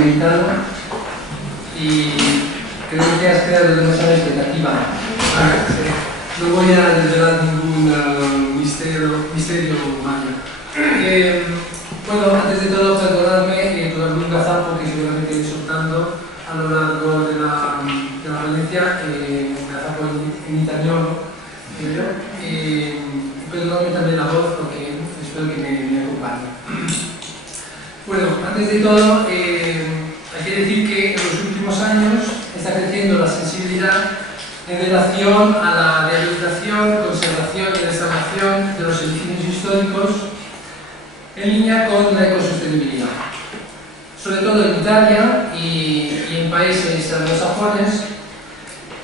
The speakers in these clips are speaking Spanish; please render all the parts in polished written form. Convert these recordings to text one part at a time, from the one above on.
invitado y creo que has creado demasiada expectativa. No voy a desvelar ningún misterio maya. Bueno, antes de todo, perdonadme por algún gazapo que seguramente iré soltando a lo largo de la ponencia, gazapo en italiano, perdonadme también la voz porque espero que me acompañe. Bueno, antes de todo, hay que decir que en los últimos años está creciendo la sensibilidad en relación a la rehabilitación, conservación y restauración de los edificios históricos en línea con la ecosostenibilidad. Sobre todo en Italia y en países anglosajones,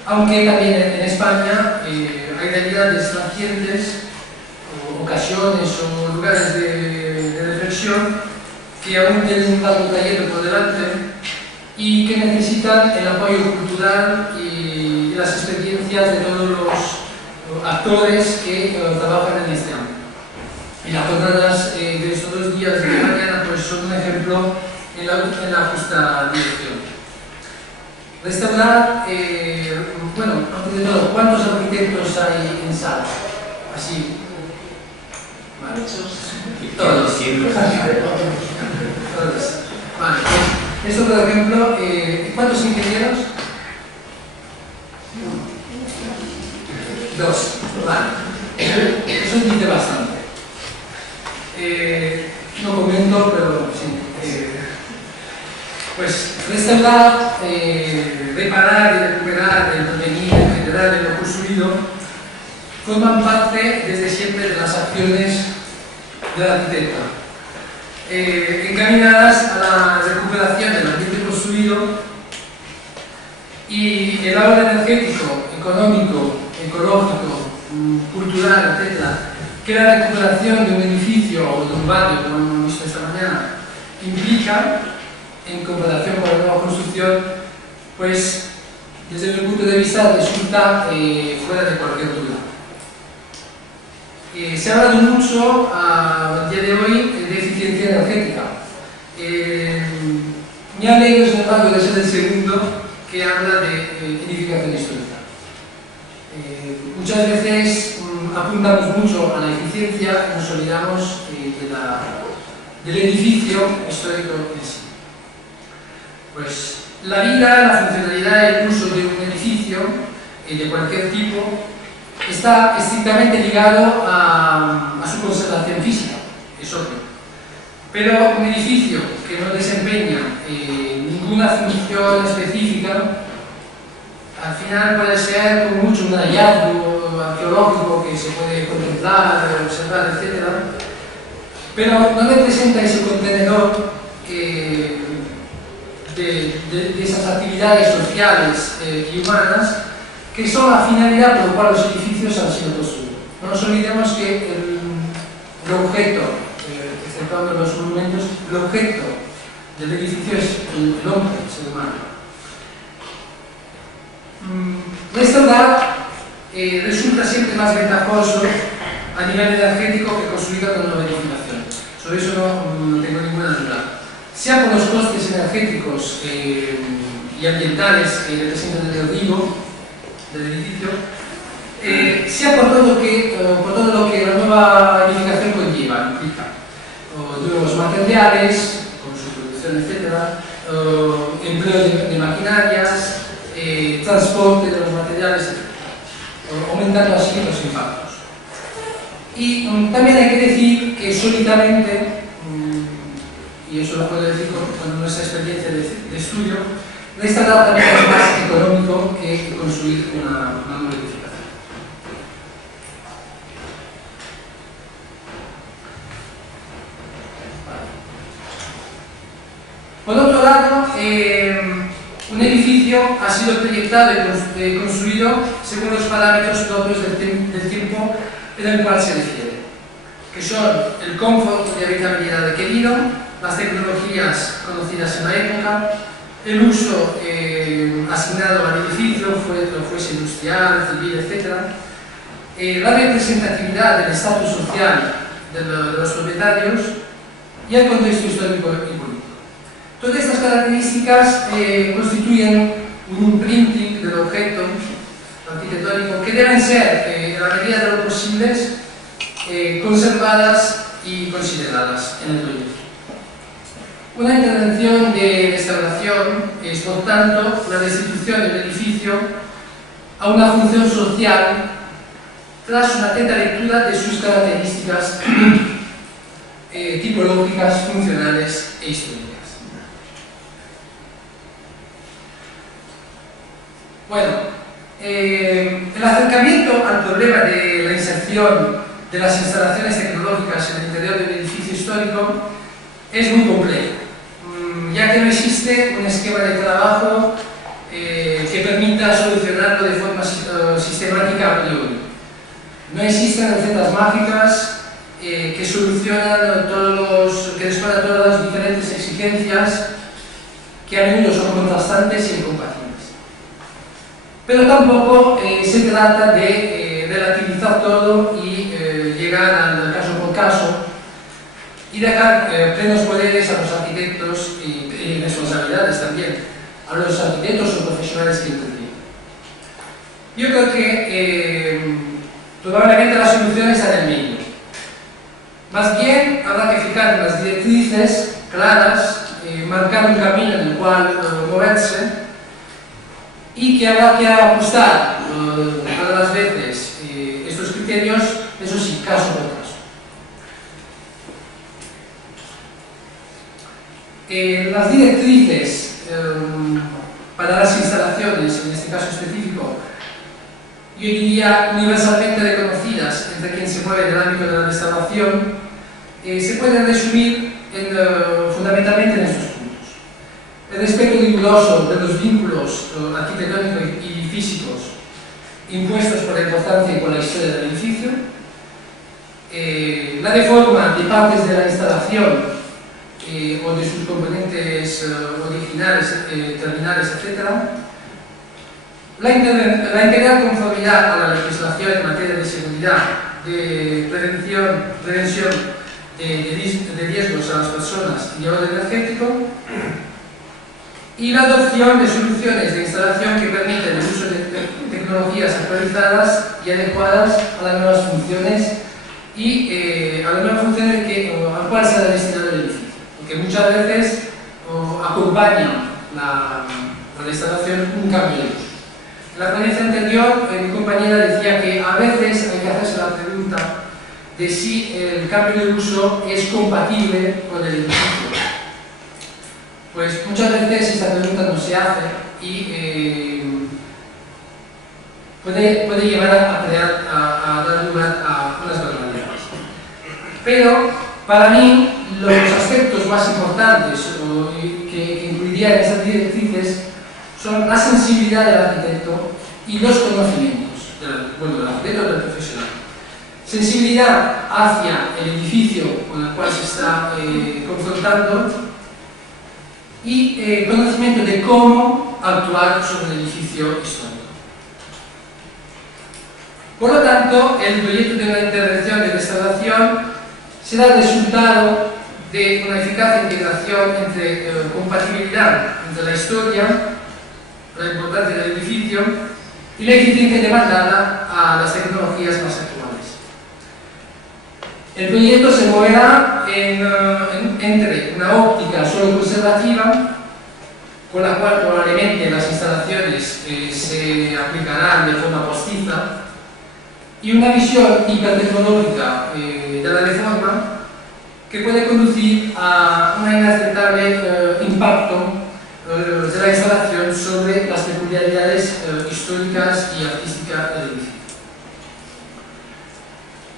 aunque también en España hay realidades nacientes, o ocasiones o lugares de reflexión que aún tienen un largo trayecto por delante y que necesitan el apoyo cultural y las experiencias de todos los actores que trabajan en este ámbito. Y las jornadas de estos 2 días de mañana pues, son un ejemplo en la justa dirección. Restaurar, bueno, antes de todo, ¿cuántos arquitectos hay en sala? Así. Vale. Todos. Todos. Vale. Esto, por ejemplo, ¿cuántos ingenieros? 2. Vale. Eso dice bastante. No comento, pero sí. Pues restaurar, reparar y recuperar, intervenir en general en lo construido forman parte desde siempre de las acciones del arquitecto, encaminadas a la recuperación del ambiente construido y el ahorro energético, económico, ecológico, cultural, etc., que la recuperación de un edificio o de un barrio, como hemos visto esta mañana, implica en comparación con la nueva construcción, pues desde mi punto de vista resulta fuera de cualquier duda. Se ha hablado mucho a día de hoy de eficiencia energética. Me alegro, sin embargo, de ser el segundo que habla de edificación histórica. Muchas veces apuntamos mucho a la eficiencia y nos olvidamos del edificio histórico en sí. Pues la vida, la funcionalidad y el uso de un edificio de cualquier tipo está estrictamente ligado a su conservación física, es obvio. Pero un edificio que no desempeña ninguna función específica, al final puede ser como mucho un hallazgo arqueológico que se puede contemplar, observar, etc. Pero no representa ese contenedor de esas actividades sociales y humanas que son la finalidad por la cual los edificios han sido construidos. No nos olvidemos que el objeto, exceptuando los monumentos, el objeto del edificio es el hombre, el ser humano. Restaurar resulta siempre más ventajoso a nivel energético que construir una nueva edificación. Sobre eso no tengo ninguna duda. Sea por los costes energéticos y ambientales que representan el derribo del edificio, sea por todo lo que la nueva edificación conlleva, implica nuevos materiales, con su producción, etc., empleo de maquinarias, transporte de los materiales, etc., aumentando así los impactos. Y también hay que decir que solitamente, y eso lo puedo decir con nuestra experiencia de estudio, restaurar también es más económico que construir una nueva edificación. Por otro lado, un edificio ha sido proyectado y construido según los parámetros propios del tiempo en el cual se refiere, que son el confort de habitabilidad requerido, las tecnologías conocidas en la época, el uso asignado al edificio, fuese industrial, civil, etc., la representatividad del estatus social de los propietarios y el contexto histórico y político. Todas estas características constituyen un imprinting del objeto arquitectónico que deben ser, en la medida de lo posible, conservadas y consideradas en el proyecto. Una intervención de restauración es, por tanto, la restitución del edificio a una función social tras una atenta lectura de sus características tipológicas, funcionales e históricas. Bueno, el acercamiento al problema de la inserción de las instalaciones tecnológicas en el interior del edificio histórico es muy complejo, ya que no existe un esquema de trabajo que permita solucionarlo de forma sistemática a priori. No existen recetas mágicas que solucionan que respondan a todas las diferentes exigencias que a menudo son contrastantes e incompatibles. Pero tampoco se trata de relativizar todo y llegar al caso por caso y dejar plenos poderes a los arquitectos y responsabilidades también a los arquitectos o profesionales que intervienen. Yo creo que probablemente la solución está en el medio. Más bien habrá que fijar unas directrices claras, marcar un camino en el cual moverse, y que habrá que ajustar todas las veces estos criterios, eso sí, caso por caso. Las directrices para las instalaciones, en este caso específico, yo diría universalmente reconocidas entre quien se mueve en el ámbito de la restauración, se pueden resumir fundamentalmente en estos puntos. El respeto riguroso de los vínculos arquitectónicos y físicos impuestos por la importancia y por la historia del edificio, la reforma de partes de la instalación o de sus componentes originales, terminales, etc., la integral conformidad a la legislación en materia de seguridad, de prevención de riesgos a las personas y de orden energético, y la adopción de soluciones de instalación que permiten el uso de tecnologías actualizadas y adecuadas a las nuevas funciones y a las nuevas funciones a cuál se ha destinado el edificio, porque muchas veces acompaña la instalación un cambio de uso. En la ponencia anterior, mi compañera decía que a veces hay que hacerse la pregunta de si el cambio de uso es compatible con el edificio. Pues muchas veces esta pregunta no se hace y puede llevar a dar lugar a unas barbaridades. Pero para mí los aspectos más importantes que incluiría en estas directrices son la sensibilidad del arquitecto y los conocimientos del arquitecto o del profesional. Sensibilidad hacia el edificio con el cual se está confrontando y conocimiento de cómo actuar sobre el edificio histórico. Por lo tanto, el proyecto de una intervención de restauración será el resultado de una eficaz integración entre compatibilidad entre la historia, la importancia del edificio y la eficiencia demandada a las tecnologías más actuales. El proyecto se moverá entre una óptica solo conservativa, con la cual probablemente las instalaciones se aplicarán de forma postiza, y una visión hipertecnológica de la reforma que puede conducir a un inaceptable impacto de la instalación sobre las peculiaridades históricas y artísticas del edificio.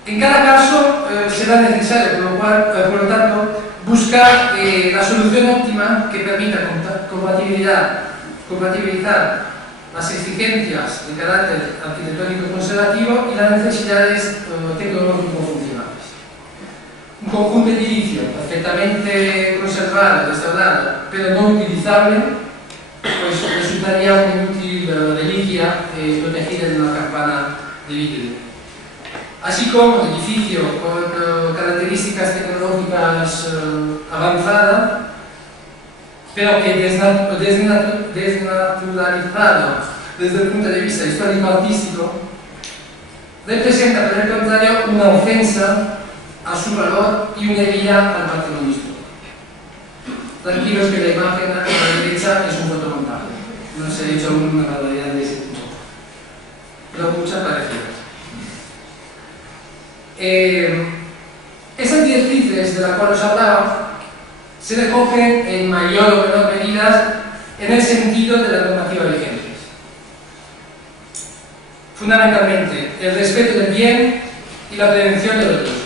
En cada caso será necesario, por lo tanto, buscar la solución óptima que permita compatibilizar las exigencias de carácter arquitectónico conservativo y las necesidades tecnológico-funcionales. Un conjunto edilicio perfectamente conservado, restaurado, pero no utilizable, pues resultaría una inútil reliquia protegida en una campana de vidrio. Así como un edificio con características tecnológicas avanzadas, pero que desnaturalizado desde el punto de vista histórico-artístico, representa, por el contrario, una ofensa a su valor y una herida al patrimonio histórico. Tranquilos que la imagen a la derecha es un fotomontaje, no se ha hecho aún una barbaridad de ese tipo, pero muchas parecidas. Esas directrices de las cuales os hablaba se recogen en mayor o menor medida en el sentido de la normativa vigente. Fundamentalmente, el respeto del bien y la prevención de los riesgos.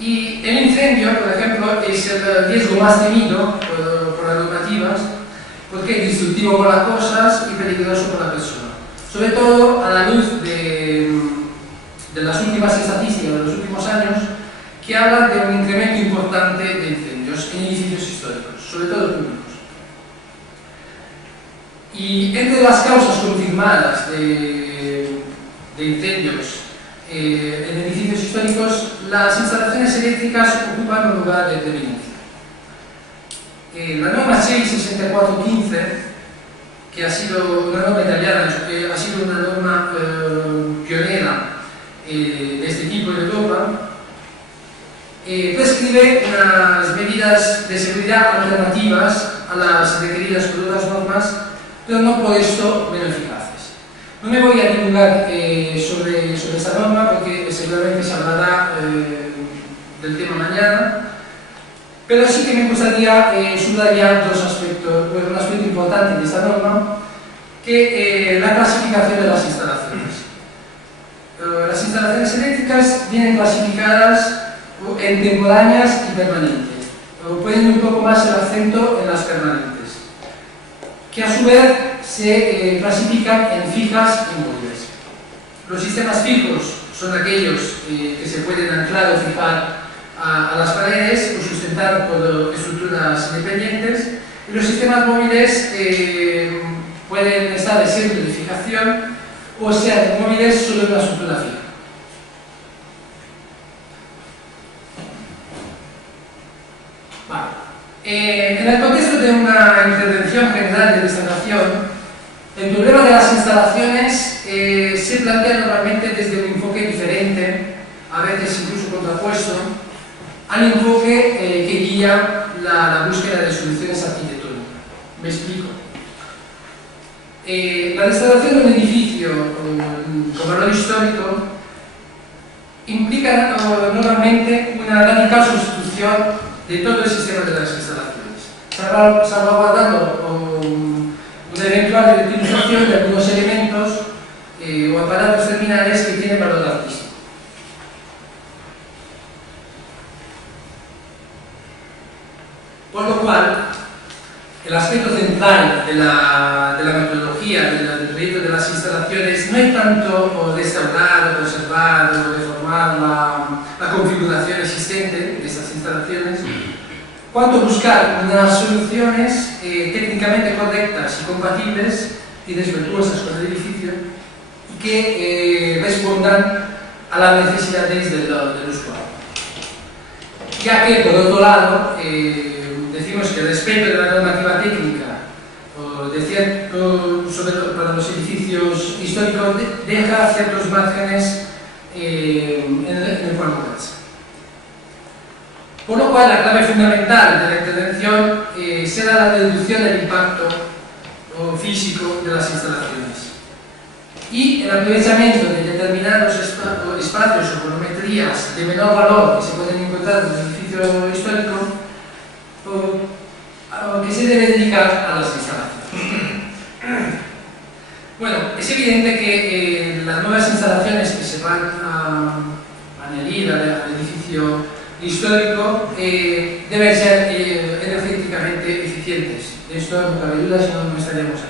Y el incendio, por ejemplo, es el riesgo más temido por las normativas porque es destructivo por las cosas y peligroso por la persona. Sobre todo a la luz de las últimas estadísticas de los últimos años que hablan de un incremento importante de incendios en edificios históricos, sobre todo públicos. Y entre las causas confirmadas de incendios en edificios históricos, las instalaciones eléctricas ocupan un lugar de preeminencia. La norma 66415, que ha sido una norma italiana, ha sido una norma pionera de este tipo en Europa, prescribe unas medidas de seguridad alternativas a las requeridas por otras normas, pero no por esto menos eficaces. No me voy a divulgar sobre esta norma porque seguramente se hablará del tema mañana, pero sí que me gustaría subrayar dos aspectos, un aspecto importante de esta norma, que la clasificación de las instalaciones. Las instalaciones eléctricas vienen clasificadas en temporáneas y permanentes, poniendo un poco más el acento en las permanentes, que a su vez se clasifican en fijas y móviles. Los sistemas fijos son aquellos que se pueden anclar o fijar a las paredes o sustentar por estructuras independientes, y los sistemas móviles pueden estar exentos de fijación o sean móviles sobre una estructura fija. En el contexto de una intervención general de restauración, el problema de las instalaciones se plantea normalmente desde un enfoque diferente, a veces incluso contrapuesto, al enfoque que guía la búsqueda de soluciones arquitectónicas. Me explico. La restauración de un edificio con valor histórico implica normalmente una radical sustitución de todo el sistema de las instalaciones, salvaguardando una eventual reutilización de algunos elementos o aparatos terminales que tienen valor artístico. Por lo cual, el aspecto central de la metodología del proyecto de las instalaciones no es tanto restaurar, conservar o reformar la configuración existente de estas instalaciones, cuanto buscar unas soluciones técnicamente correctas y compatibles y respetuosas con el edificio y que respondan a las necesidades del usuario. Ya que, por otro lado, decimos que el respeto de la normativa técnica para los edificios históricos deja ciertos márgenes en el cual moverse. Por lo cual, la clave fundamental de la intervención será la reducción del impacto físico de las instalaciones y el aprovechamiento de determinados espacios o volumetrías de menor valor que se pueden encontrar en el edificio histórico que se debe dedicar a las instalaciones. Bueno, es evidente que las nuevas instalaciones que se van a añadir al edificio histórico deben ser energéticamente eficientes. De esto no cabe duda, si no estaríamos aquí.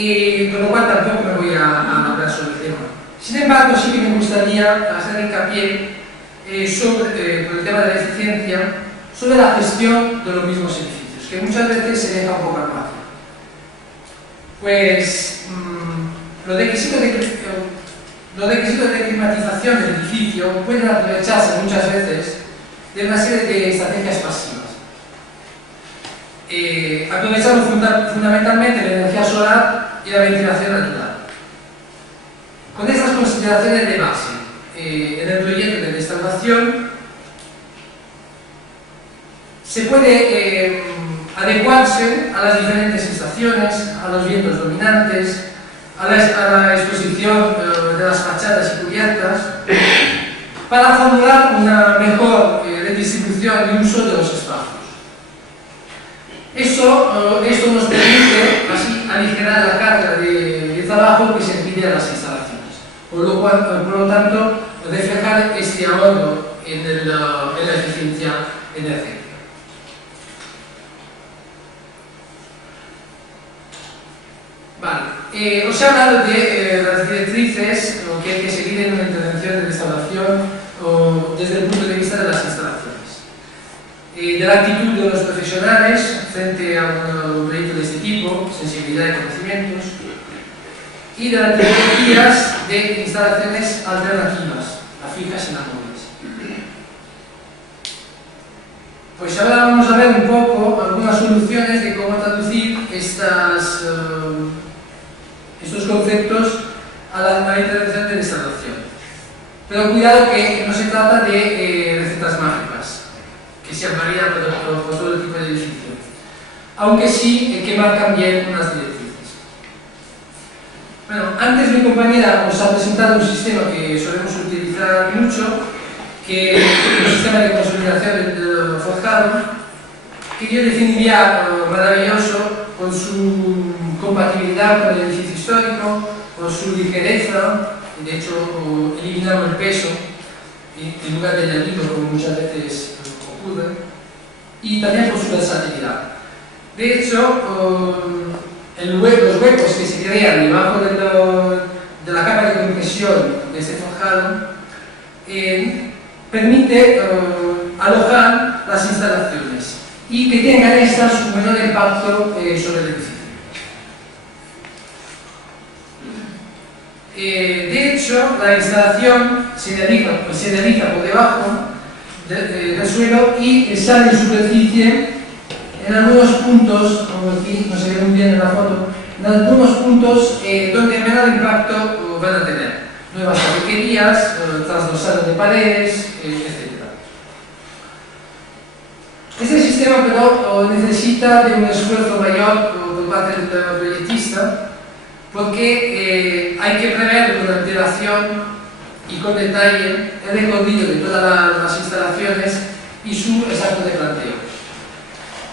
Y con lo cual tampoco me voy a hablar sobre el tema. Sin embargo, sí que me gustaría hacer hincapié sobre el tema de la eficiencia, sobre la gestión de los mismos edificios, que muchas veces se deja un poco al margen. Pues los requisitos de climatización del edificio pueden aprovecharse muchas veces de una serie de estrategias pasivas. aprovechando fundamentalmente la energía solar y la ventilación natural. Con estas consideraciones de base, en el proyecto de restauración se puede adecuarse a las diferentes estaciones, a los vientos dominantes, a la exposición de las fachadas y cubiertas, para formular una mejor redistribución y uso de los espacios. Esto nos permite así aligerar la carga de trabajo que se pide a las instalaciones, por lo tanto reflejar este ahorro en la eficiencia energética. Vale, os he hablado de las directrices que hay que seguir en una intervención de restauración desde el punto de vista de las instalaciones, de la actitud de los profesionales frente a un proyecto de este tipo, sensibilidad y conocimientos, y de las tecnologías de instalaciones alternativas, las fijas y las móviles. Pues ahora vamos a ver un poco algunas soluciones de cómo traducir estos conceptos a la intervención de restauración. Pero cuidado que no se trata de recetas mágicas, que se aplicarían por todo el tipo de edificio, aunque sí que marcan bien unas directrices. Bueno, antes mi compañera os ha presentado un sistema que solemos utilizar mucho, que es un sistema de consolidación del forjado, que yo definiría maravilloso por su compatibilidad con el edificio histórico, por su ligereza, de hecho eliminamos el peso en lugar del ladrillo, como muchas veces ocurre, y también por su versatilidad. De hecho, los huecos que se crean debajo de la capa de compresión de este forjado permite alojar las instalaciones y que tengan estas un menor impacto sobre el edificio. De hecho, la instalación se realiza por debajo del suelo y sale en superficie en algunos puntos, como aquí no se ve muy bien en la foto, en algunos puntos donde menor impacto van a tener. Nuevas tabiquerías, trasdosado de paredes, etc. Este sistema, pero, necesita de un esfuerzo mayor por parte del proyectista, porque hay que prever con antelación y con detalle el recorrido de todas las instalaciones y su exacto de planteo,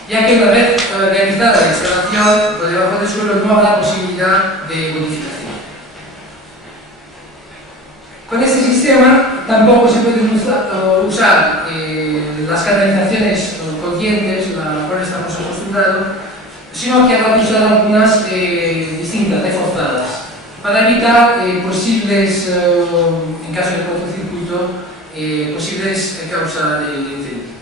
ya que una vez realizada la instalación por debajo del suelo no habrá posibilidad de modificación. Con este sistema tampoco se pueden usar las canalizaciones corrientes, a las cuales estamos acostumbrados, sino que habrá que usar algunas distintas, reforzadas, para evitar posibles, en caso de cortocircuito, posibles causas de incendio.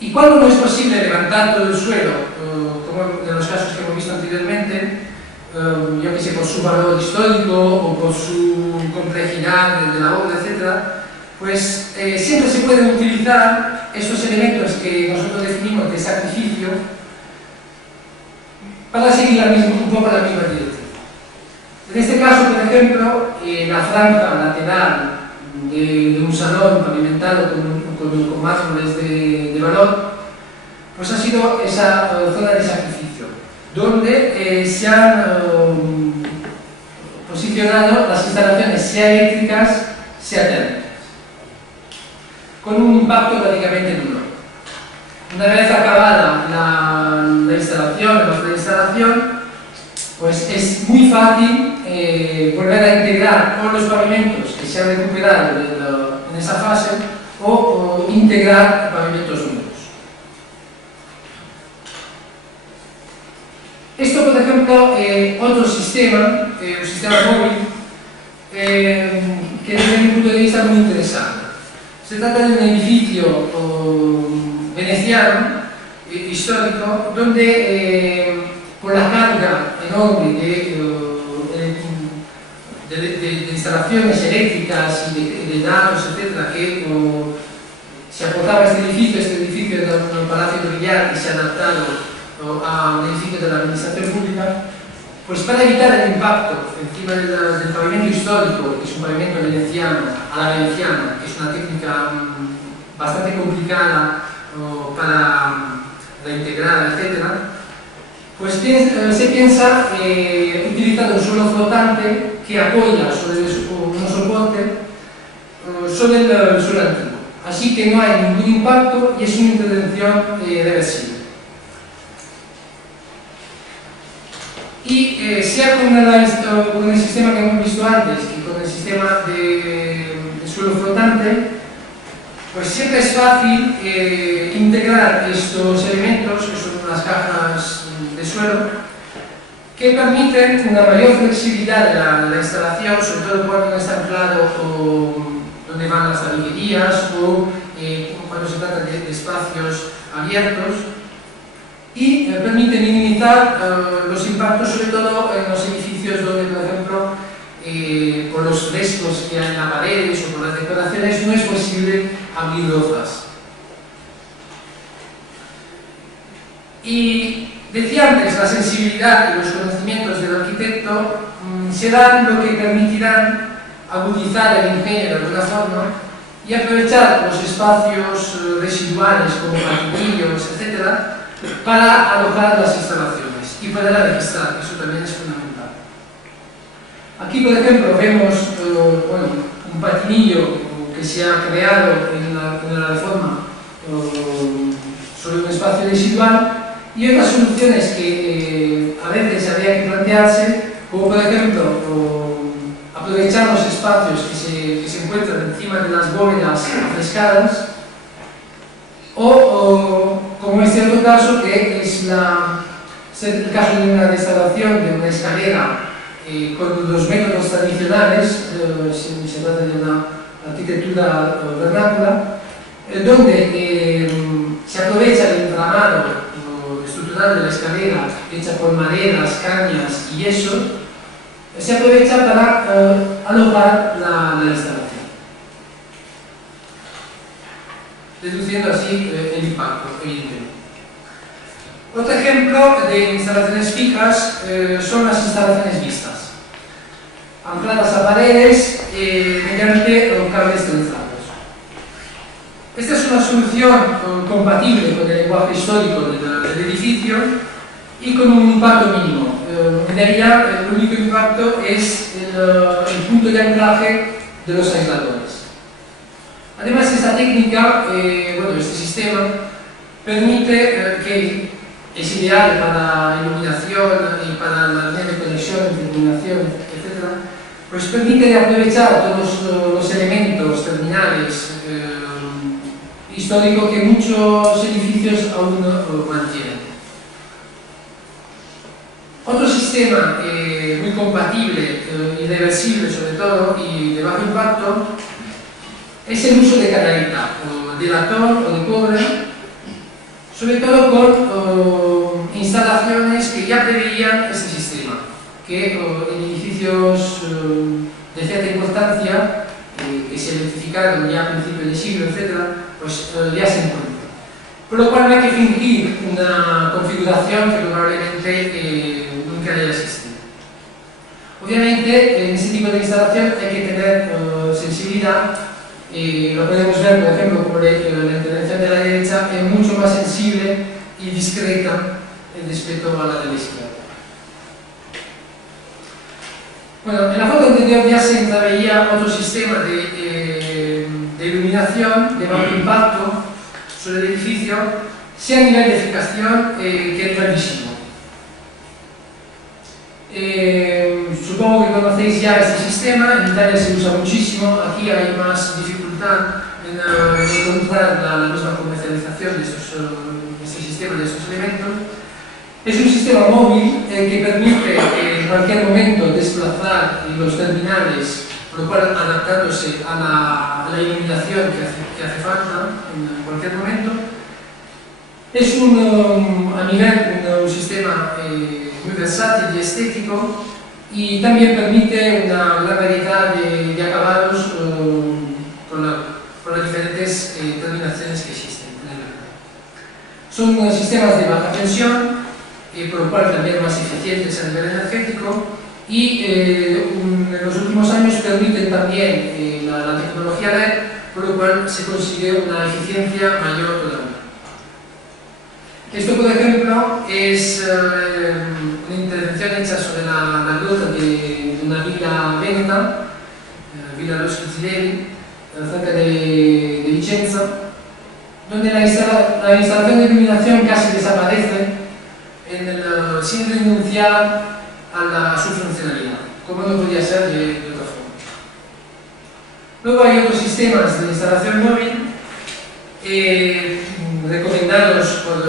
Y cuando no es posible levantar todo el suelo, como en los casos que hemos visto anteriormente, yo que sé, por su valor histórico o por su complejidad de la obra, etc., pues siempre se pueden utilizar esos elementos que nosotros definimos de sacrificio para seguir un poco la misma dirección. En este caso, por ejemplo, la franja lateral de un salón pavimentado con mármoles de valor, pues ha sido esa zona de sacrificio, donde se han posicionado las instalaciones sea eléctricas, sea térmicas, con un impacto prácticamente nulo. Una vez acabada la instalación, la instalación, pues es muy fácil volver a integrar o los pavimentos que se han recuperado en esa fase o integrar pavimentos nuevos. Esto, por ejemplo, otro sistema, un sistema móvil, que desde mi punto de vista es muy interesante. Se trata de un edificio veneciano, histórico, donde por la carga enorme de instalaciones eléctricas y de datos, etc., que se aportaba este edificio era un palacio militar y se ha adaptado a un edificio de la administración pública, pues para evitar el impacto encima del pavimento histórico, que es un pavimento veneciano, a la veneciana, que es una técnica bastante complicada para reintegrar, etc., pues se piensa utilizar un suelo flotante que apoya sobre un soporte sobre el suelo antiguo. Así que no hay ningún impacto y es una intervención reversible. Y sea con el sistema que hemos visto antes que con el sistema de suelo flotante, pues siempre es fácil integrar estos elementos, que son las cajas de suelo, que permiten una mayor flexibilidad de la instalación, sobre todo cuando no está anclado donde van las albañilerías o cuando se trata de espacios abiertos, y permite minimizar los impactos, sobre todo en los edificios donde, por ejemplo, por los restos que hay en las paredes o por las decoraciones no es posible abrir lozas. Y decía antes, la sensibilidad y los conocimientos del arquitecto serán lo que permitirán agudizar el ingenio de alguna forma y aprovechar los espacios residuales como patinillos, etc., para alojar las instalaciones y para registrar, eso también es fundamental. Aquí, por ejemplo, vemos un patinillo que se ha creado en la reforma sobre un espacio residual y otras soluciones que a veces habría que plantearse, como por ejemplo aprovechar los espacios que se encuentran encima de las bóvedas afrescadas, o como es cierto caso, que es el caso de una restauración de una escalera con los métodos tradicionales, se trata de una arquitectura vernácula, donde se aprovecha el entramado estructural de la escalera hecha por maderas, cañas y yeso, se aprovecha para alojar la instalación, reduciendo así el impacto, evidentemente. Otro ejemplo de instalaciones fijas son las instalaciones vistas, ancladas a paredes mediante cables trenzados. Esta es una solución compatible con el lenguaje histórico del edificio y con un impacto mínimo. En realidad, el único impacto es el punto de anclaje de los aisladores. Además, esta técnica, este sistema, permite que es ideal para la iluminación y para la línea de conexión entre iluminación, etc., pues permite aprovechar todos los elementos terminales históricos que muchos edificios aún no mantienen. Otro sistema muy compatible y reversible, sobre todo, y de bajo impacto, es el uso de canalita, o de latón o de cobre, sobre todo con instalaciones que ya preveían este sistema, que en edificios de cierta importancia, que se electrificaron ya a principios del siglo, etc., pues ya se encuentran. Por lo cual no hay que fingir una configuración que probablemente nunca haya existido. Obviamente, en este tipo de instalación hay que tener sensibilidad. Lo podemos ver, por ejemplo, como la intervención de la derecha es mucho más sensible y discreta respecto a la de la izquierda. Bueno, en la foto anterior ya se entreveía otro sistema de iluminación de bajo impacto sobre el edificio, sea a nivel de fijación que a nivel visivo. Supongo que conocéis ya este sistema, en Italia se usa muchísimo, aquí hay más dificultad en encontrar la misma comercialización de este sistema, de estos elementos. Es un sistema móvil que permite en cualquier momento desplazar los terminales, por lo cual adaptándose a la iluminación que hace falta en cualquier momento. Es a nivel un sistema muy versátil y estético, y también permite una gran variedad de acabados con las diferentes terminaciones Son sistemas de baja tensión, por lo cual también más eficientes a nivel energético, y en los últimos años permiten también la tecnología LED, por lo cual se consigue una eficiencia mayor todavía. Esto, por ejemplo, es una intervención hecha sobre la gruta de una villa veneta, Villa Los Chizzilelli, cerca de Vicenza, donde la instalación de iluminación casi desaparece sin renunciar a su funcionalidad, como no podía ser de otra forma. Luego hay otros sistemas de instalación móvil recomendados por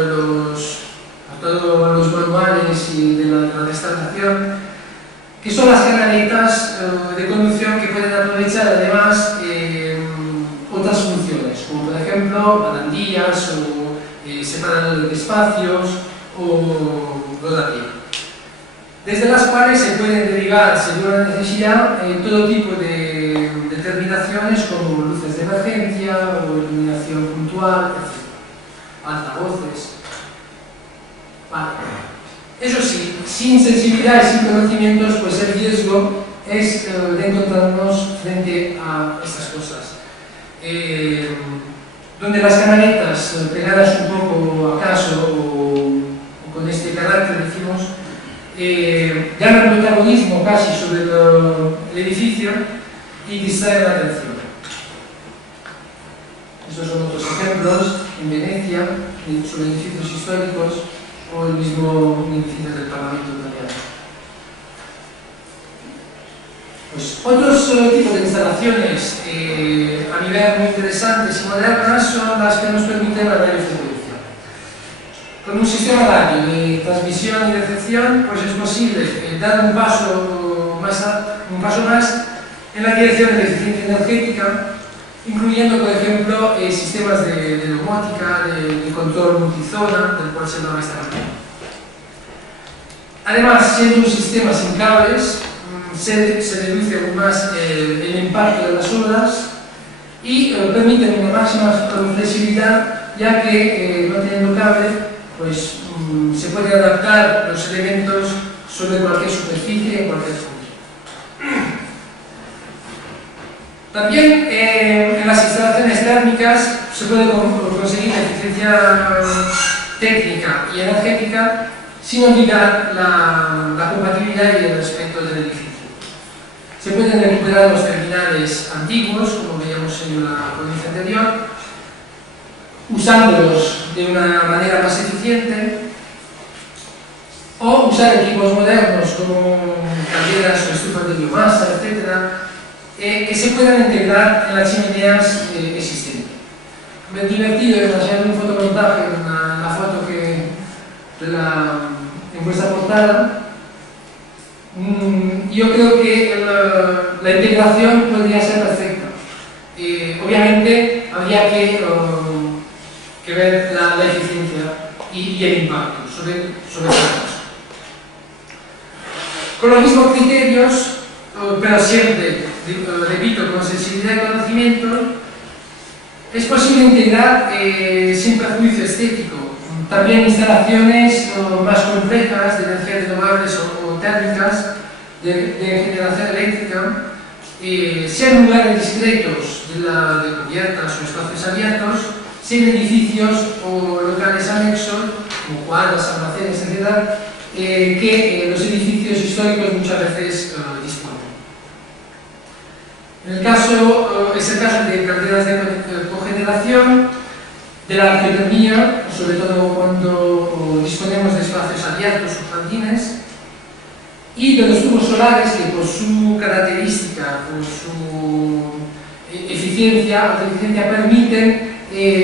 todos los manuales y de la restauración, que son las canaletas de conducción que pueden aprovechar además otras funciones, como por ejemplo barandillas o separadores de espacios o rotativa, desde las cuales se pueden derivar, según la necesidad, todo tipo de terminaciones como luces de emergencia o iluminación puntual, etc. Altavoces. Vale. Eso sí, sin sensibilidad y sin conocimientos, pues el riesgo es de encontrarnos frente a estas cosas. Donde las canaletas pegadas un poco acaso o con este carácter, decimos, ganan protagonismo casi sobre el edificio y distraen la atención. Estos son otros ejemplos en Venecia sobre edificios históricos o el mismo edificio del Parlamento italiano. Pues otros tipos de instalaciones a nivel muy interesantes y modernas son las que nos permiten la radiofrecuencia. Con un sistema radio de transmisión y recepción, pues es posible dar un paso más en la dirección de la eficiencia energética, incluyendo, por ejemplo, sistemas de domótica, de control multizona, del cual se hablaba esta mañana. Además, siendo un sistema sin cables, se reduce aún más el impacto de las ondas y permite una máxima flexibilidad, ya que no teniendo cable, pues se pueden adaptar los elementos sobre cualquier superficie en cualquier punto. También en las instalaciones térmicas se puede conseguir la eficiencia técnica y energética sin olvidar la compatibilidad y el respeto del edificio. Se pueden recuperar los terminales antiguos, como veíamos en la ponencia anterior, usándolos de una manera más eficiente, o usar equipos modernos como calderas o estufas de biomasa, etc., que se puedan integrar en las chimeneas existentes. Me he divertido en hacer un fotomontaje en la foto en vuestra portada. Yo creo que la integración podría ser perfecta. Obviamente habría que ver la eficiencia y el impacto sobre el caso. Con los mismos criterios, pero siempre, repito, con sensibilidad y conocimiento, es posible integrar sin perjuicio estético también instalaciones más complejas de energías renovables o térmicas de generación eléctrica, sea en lugares discretos de cubiertas o espacios abiertos, sea en edificios o locales anexos, como cuadras, almacenes, etc., que los edificios históricos muchas veces disponen. Es el caso de calderas de cogeneración, de la geotermia, sobre todo cuando disponemos de espacios abiertos o jardines, y de los tubos solares que por su característica, por su eficiencia permiten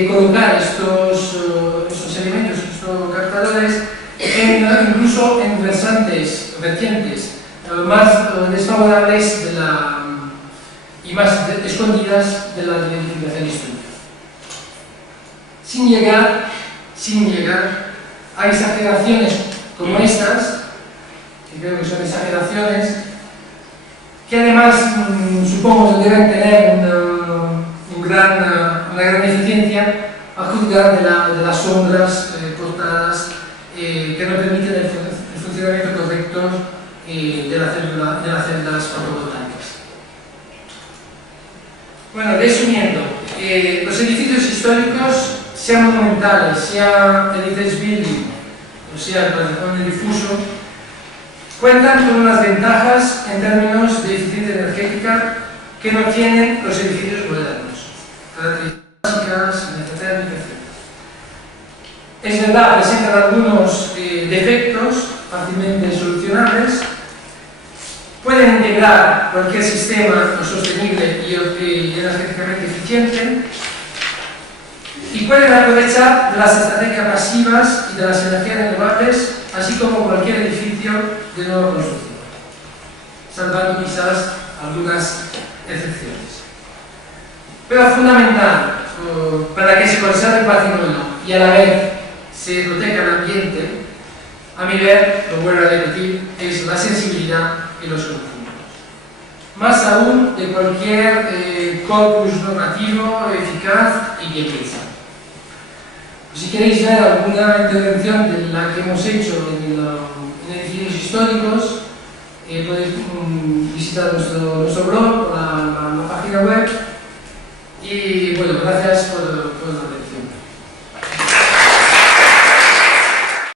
colocar estos elementos, estos captadores, incluso en vertientes más desfavorables y más escondidas de la edificación histórica. Sin llegar a exageraciones como estas, que creo que son exageraciones, que además supongo que deben tener una gran eficiencia a juzgar de las sombras cortadas, que no permiten el funcionamiento correcto de las celdas fotovoltaicas. Bueno, resumiendo, los edificios históricos, sean monumentales, sea heritage building, o sea el patrimonio difuso, cuentan con unas ventajas en términos de eficiencia energética que no tienen los edificios modernos. Características básicas, energía térmica, etc. Es verdad, presentan algunos defectos fácilmente solucionables, pueden integrar cualquier sistema sostenible y energéticamente eficiente, y pueden aprovechar de las estrategias pasivas y de las energías renovables, así como cualquier edificio de nueva construcción, salvando quizás algunas excepciones. Pero fundamental, para que se conserve el patrimonio y a la vez se proteja el ambiente, a mi ver, lo vuelvo a repetir, es la sensibilidad y los conjuntos. Más aún de cualquier corpus normativo eficaz y bien pensado. Si queréis ver alguna intervención de la que hemos hecho en edificios históricos, podéis visitar nuestro blog o la página web. Y bueno, gracias por